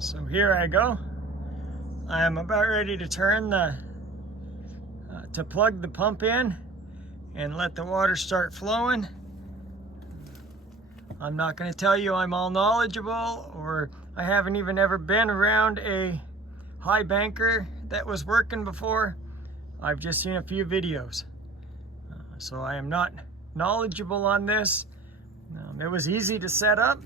So here I go. I am about ready to turn to plug the pump in and let the water start flowing. I'm not going to tell you I'm all knowledgeable, or I haven't even ever been around a Highbanker that was working before. I've just seen a few videos. So I am not knowledgeable on this. It was easy to set up,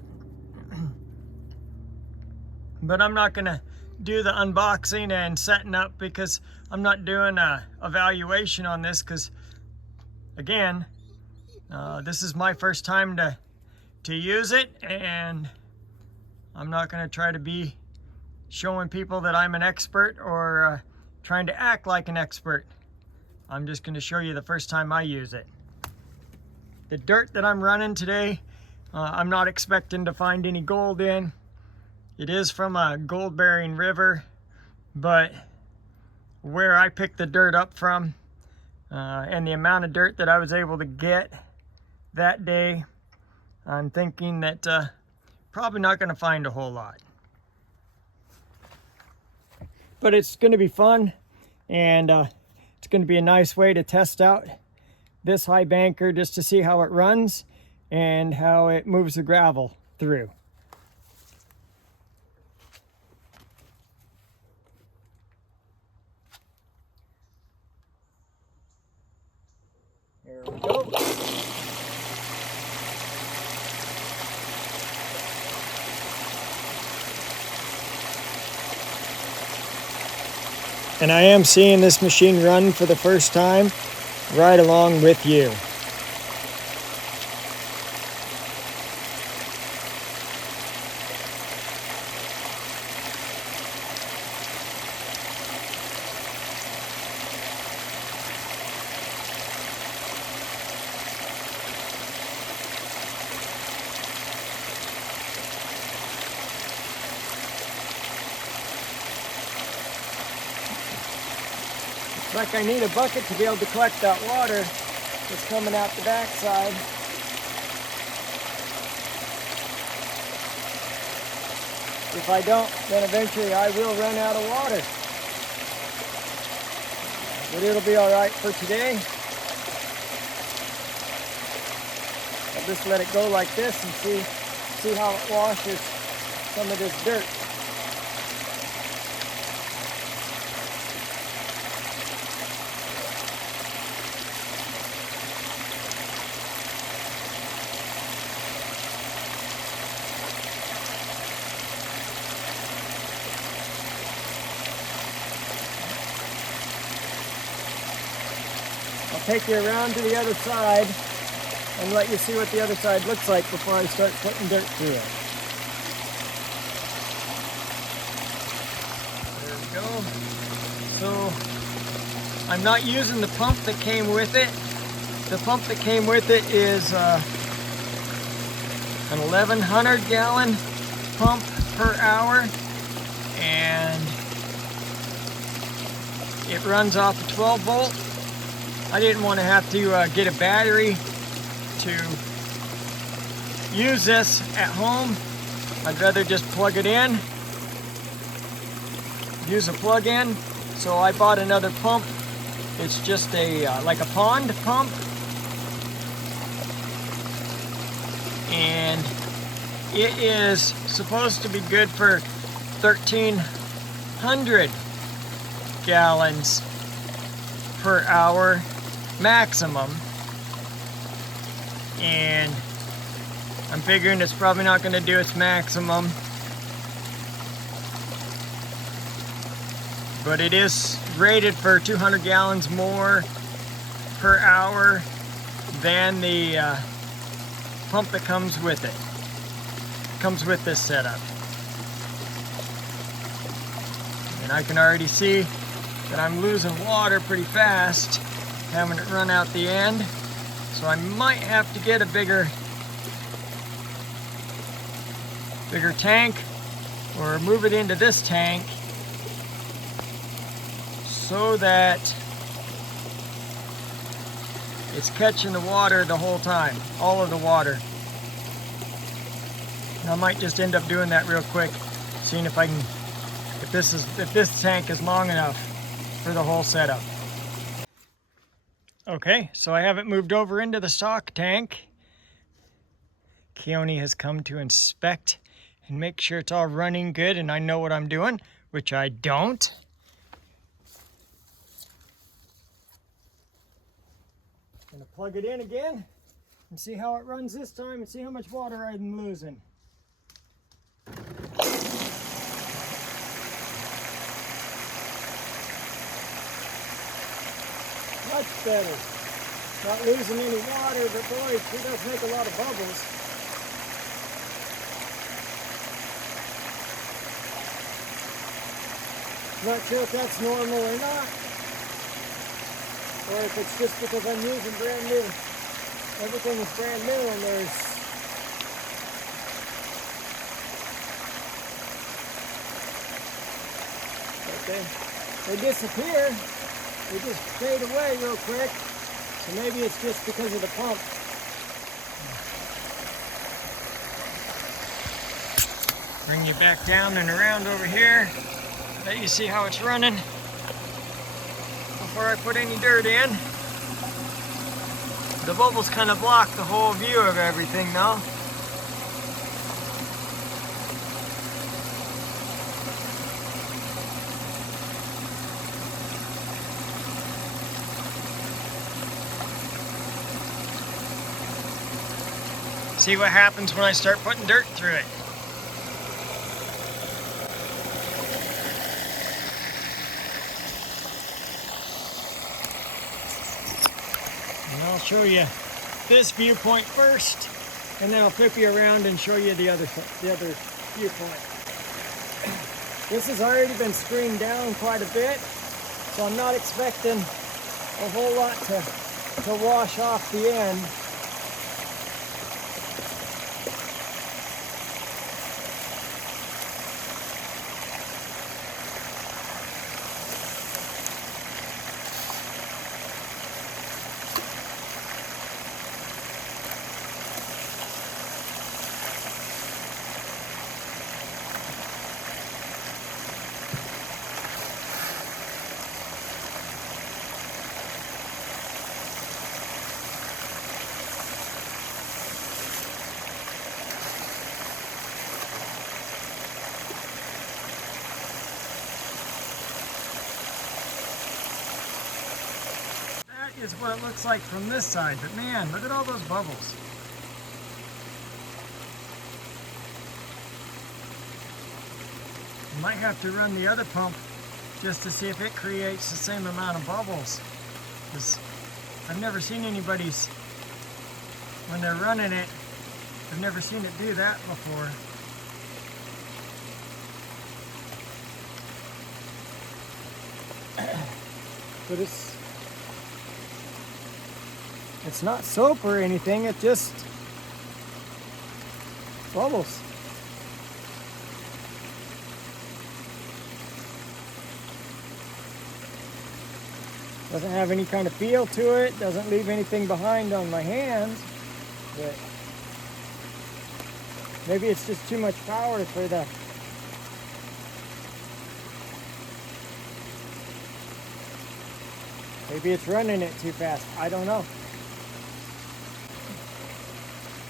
but I'm not going to do the unboxing and setting up because I'm not doing a evaluation on this, because again, this is my first time to use it, and I'm not going to try to be showing people that I'm an expert or trying to act like an expert. I'm just going to show you the first time I use it. The dirt that I'm running today, I'm not expecting to find any gold in. It is from a gold-bearing river, but where I picked the dirt up from and the amount of dirt that I was able to get that day, I'm thinking that probably not going to find a whole lot. But it's going to be fun, and it's going to be a nice way to test out this Highbanker just to see how it runs and how it moves the gravel through. There we go. And I am seeing this machine run for the first time right along with you. Like I need a bucket to be able to collect that water that's coming out the backside. If I don't, then eventually I will run out of water. But it'll be all right for today. I'll just let it go like this and see how it washes some of this dirt. I'll take you around to the other side and let you see what the other side looks like before I start putting dirt through it. There we go. So I'm not using the pump that came with it. The pump that came with it is an 1100 gallon pump per hour, and it runs off a 12 volt. I didn't want to have to get a battery to use this at home. I'd rather just plug it in, use a plug-in. So I bought another pump. It's just a like a pond pump, and it is supposed to be good for 1,300 gallons per hour maximum, and I'm figuring it's probably not going to do its maximum, but it is rated for 200 gallons more per hour than the pump that comes with it. Comes with this setup, and I can already see that I'm losing water pretty fast, having it run out the end. So I might have to get a bigger tank, or move it into this tank so that it's catching the water the whole time, all of the water. And I might just end up doing that real quick seeing if I can, if this tank is long enough for the whole setup. Okay, so I have it moved over into the stock tank. Keone has come to inspect and make sure it's all running good and I know what I'm doing, which I don't. Gonna plug it in again and see how it runs this time and see how much water I'm losing. Much better. Not losing any water, but boy, it does make a lot of bubbles. Not sure if that's normal or not, or if it's just because I'm using brand new. Everything is brand new and there's they disappear. They just fade away real quick. So maybe it's just because of the pump. Bring you back down and around over here. Let you see how it's running before I put any dirt in. The bubbles kind of block the whole view of everything now. See what happens when I start putting dirt through it. And I'll show you this viewpoint first, and then I'll flip you around and show you the other viewpoint. This has already been screened down quite a bit, so I'm not expecting a whole lot to wash off the end. Is what it looks like from this side, but man, look at all those bubbles. You might have to run the other pump just to see if it creates the same amount of bubbles, because I've never seen anybody's, when they're running it, I've never seen it do that before. But it's not soap or anything, it just bubbles. Doesn't have any kind of feel to it, doesn't leave anything behind on my hands, but maybe it's just too much power for the maybe it's running it too fast. I don't know.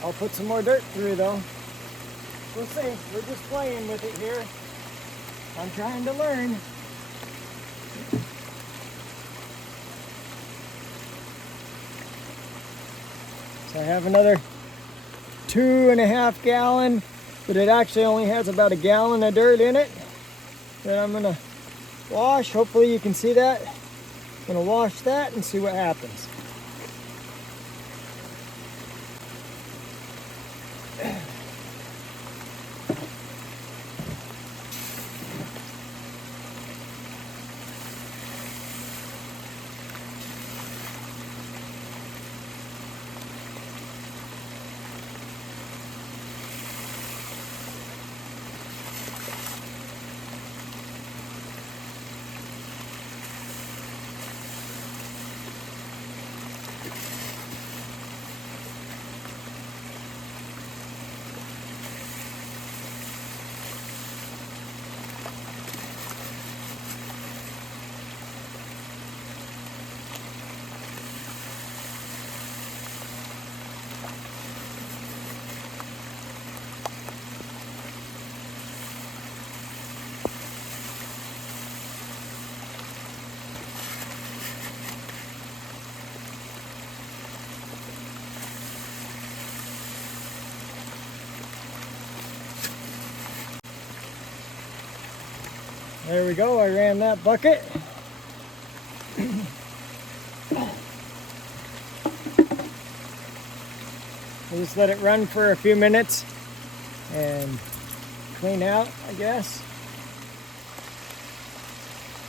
I'll put some more dirt through though. We'll see. We're just playing with it here. I'm trying to learn. So I have another 2.5 gallon, but it actually only has about a gallon of dirt in it that I'm gonna wash. Hopefully you can see that. I'm gonna wash that and see what happens. There we go, I ran that bucket. We'll just let it run for a few minutes and clean out, I guess.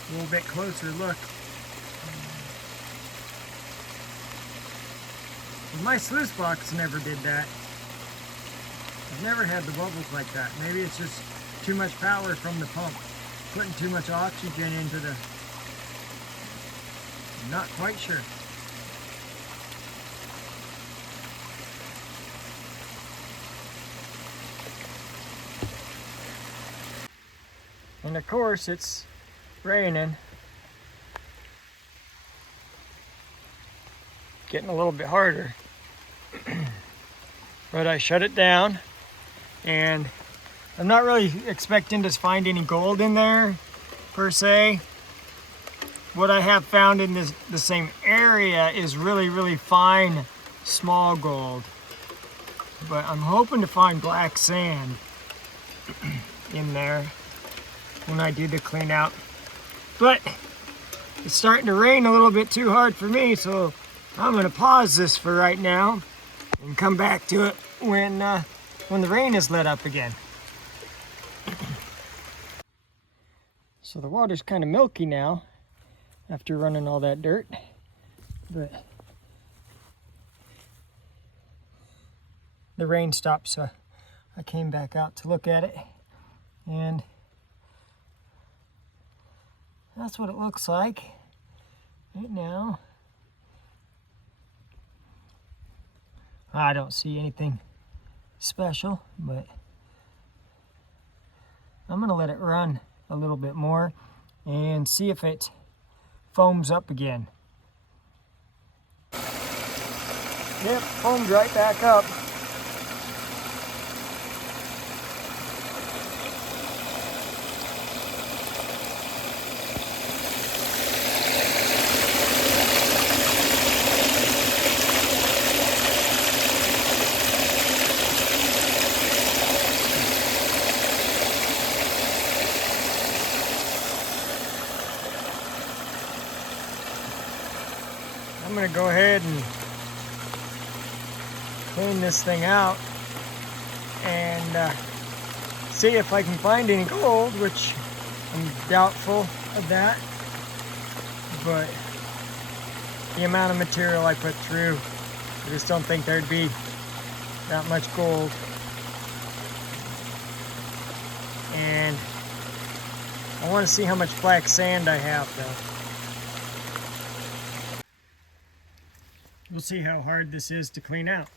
A little bit closer look. My sluice box never did that. I've never had the bubbles like that. Maybe it's just too much power from the pump. Putting too much oxygen into the... I'm not quite sure. And of course it's raining. Getting a little bit harder. But I shut it down, and I'm not really expecting to find any gold in there per se. What I have found in the same area is really fine small gold, but I'm hoping to find black sand in there when I do the clean out. But it's starting to rain a little bit too hard for me, so I'm going to pause this for right now and come back to it when the rain is let up again. So the water's kind of milky now after running all that dirt, but the rain stopped, so I came back out to look at it, and that's what it looks like right now. I don't see anything special, but I'm gonna let it run a little bit more and see if it foams up again. Yep, foamed right back up. I'm going to go ahead and clean this thing out and see if I can find any gold, which I'm doubtful of that. But the amount of material I put through, I just don't think there'd be that much gold. And I want to see how much black sand I have though. We'll see how hard this is to clean out.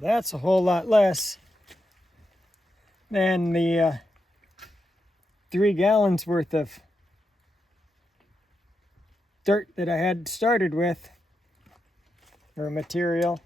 That's a whole lot less than the 3 gallons worth of dirt that I had started with, or material.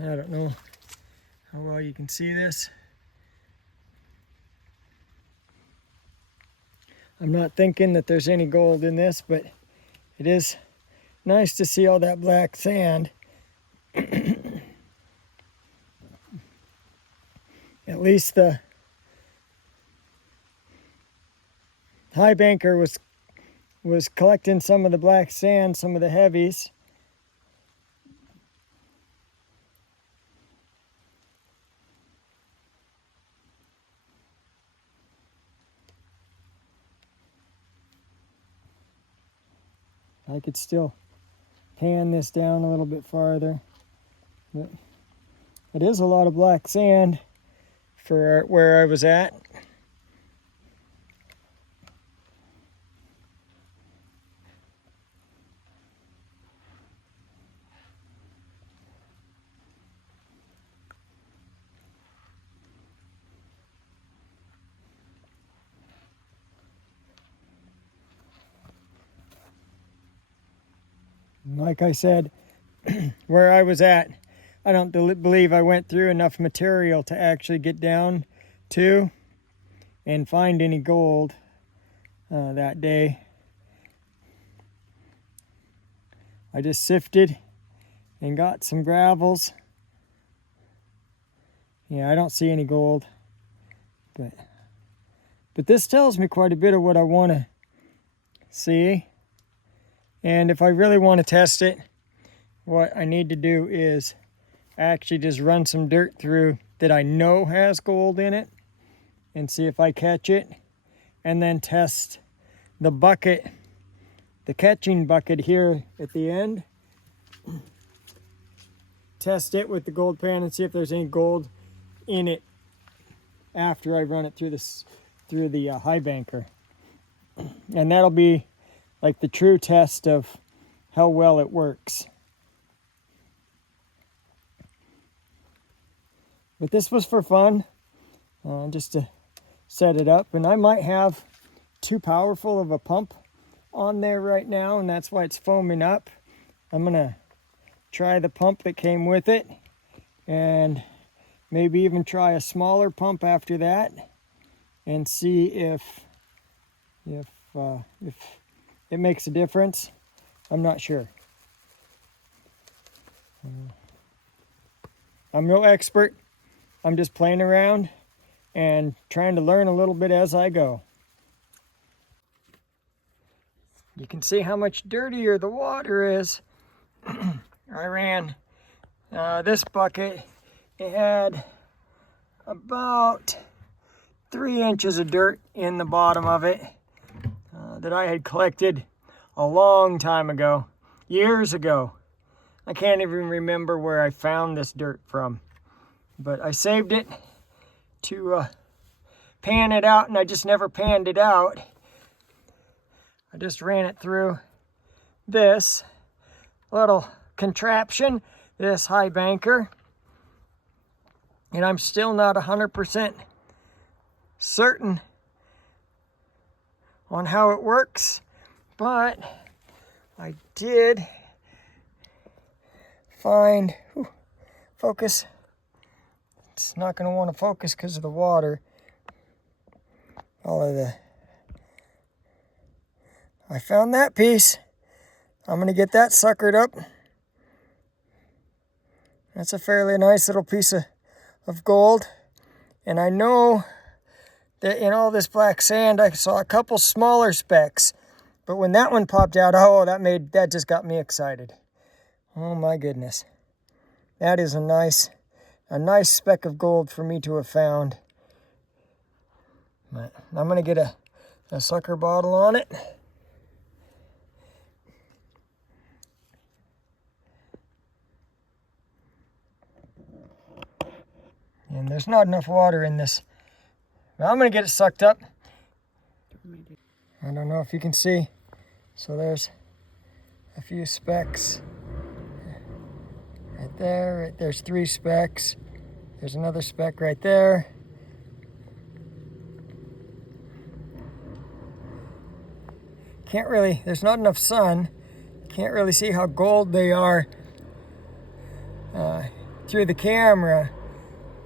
I don't know how well you can see this. I'm not thinking that there's any gold in this, but it is nice to see all that black sand. At least the Highbanker was collecting some of the black sand, some of the heavies. I could still pan this down a little bit farther, but it is a lot of black sand for where I was at. Like I said, where I was at, I don't believe I went through enough material to actually get down to and find any gold that day. I just sifted and got some gravels. Yeah, I don't see any gold, but this tells me quite a bit of what I want to see. And if I really want to test it, what I need to do is actually just run some dirt through that I know has gold in it and see if I catch it, and then test the bucket, the catching bucket here at the end. Test it with the gold pan and see if there's any gold in it after I run it through the Highbanker. And that'll be like the true test of how well it works. But this was for fun, just to set it up. And I might have too powerful of a pump on there right now, and that's why it's foaming up. I'm gonna try the pump that came with it, and maybe even try a smaller pump after that, and see if it makes a difference. I'm not sure. I'm no expert. I'm just playing around and trying to learn a little bit as I go. You can see how much dirtier the water is. I ran this bucket. It had about 3 inches of dirt in the bottom of it that I had collected a long time ago, years ago. I can't even remember where I found this dirt from, but I saved it to pan it out, and I just never panned it out. I just ran it through this little contraption, this Highbanker, and I'm still not 100% certain on how it works, but I did find, focus, it's not going to want to focus because of the water, I found that piece. I'm going to get that suckered up. That's a fairly nice little piece of gold. And I know that in all this black sand, I saw a couple smaller specks. But when that one popped out, oh, that just got me excited. Oh my goodness. That is a nice speck of gold for me to have found. But I'm going to get a sucker bottle on it. And there's not enough water in this. But I'm going to get it sucked up. I don't know if you can see. So there's a few specks. Right there. There's 3 specks. There's another speck right there. Can't really, there's not enough sun. Can't really see how gold they are through the camera.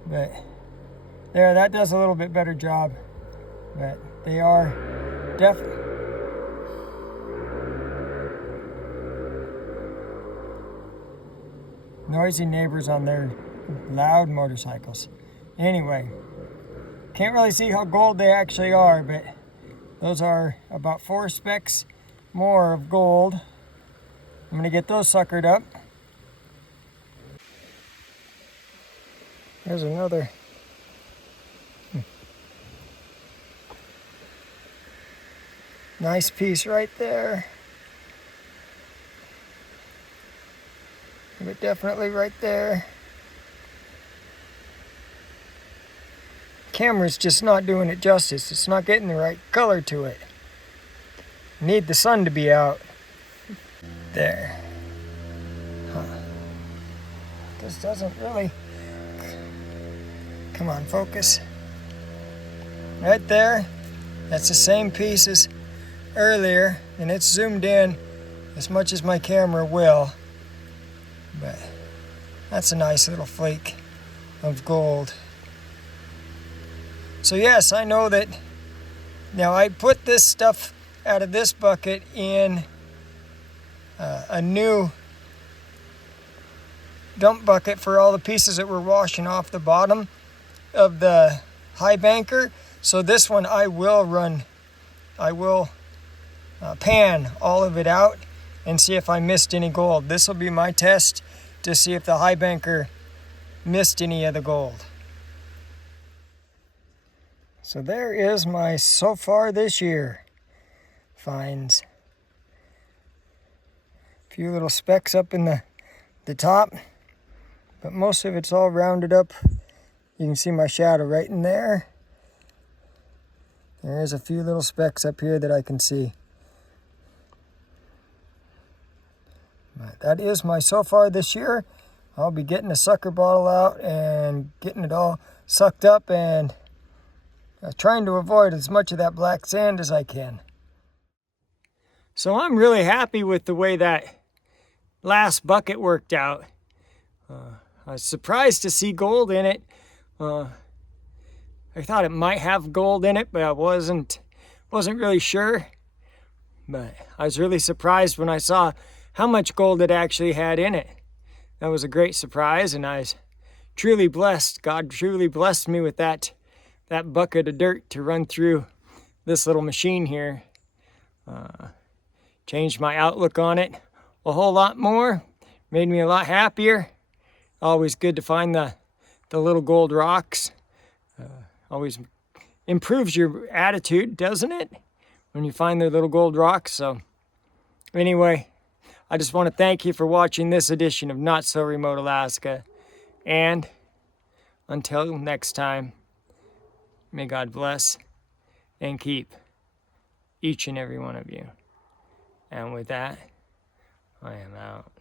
But there, that does a little bit better job. But they are definitely. Noisy neighbors on their loud motorcycles. Anyway, can't really see how gold they actually are, but those are about 4 specks more of gold. I'm gonna get those suckered up. There's another. Nice piece right there. But definitely right there. Camera's just not doing it justice. It's not getting the right color to it. Need the sun to be out. There. This doesn't really. Come on, focus. Right there. That's the same piece as earlier, and it's zoomed in as much as my camera will. But that's a nice little flake of gold. So yes, I know that. Now I put this stuff out of this bucket in a new dump bucket for all the pieces that were washing off the bottom of the Highbanker. So this one I will pan all of it out and see if I missed any gold. This will be my test to see if the Highbanker missed any of the gold. So there is my so far this year finds. A few little specks up in the top, but most of it's all rounded up. You can see my shadow right in there. There's a few little specks up here that I can see. But that is my so far this year. I'll be getting a sucker bottle out and getting it all sucked up and trying to avoid as much of that black sand as I can. So I'm really happy with the way that last bucket worked out. I was surprised to see gold in it. I thought it might have gold in it, but I wasn't really sure. But I was really surprised when I saw how much gold it actually had in it. That was a great surprise, and I was truly blessed. God truly blessed me with that bucket of dirt to run through this little machine here. Changed my outlook on it a whole lot more. Made me a lot happier. Always good to find the little gold rocks. Always improves your attitude, doesn't it? When you find the little gold rocks. So anyway, I just want to thank you for watching this edition of Not So Remote Alaska. And until next time, may God bless and keep each and every one of you. And with that, I am out.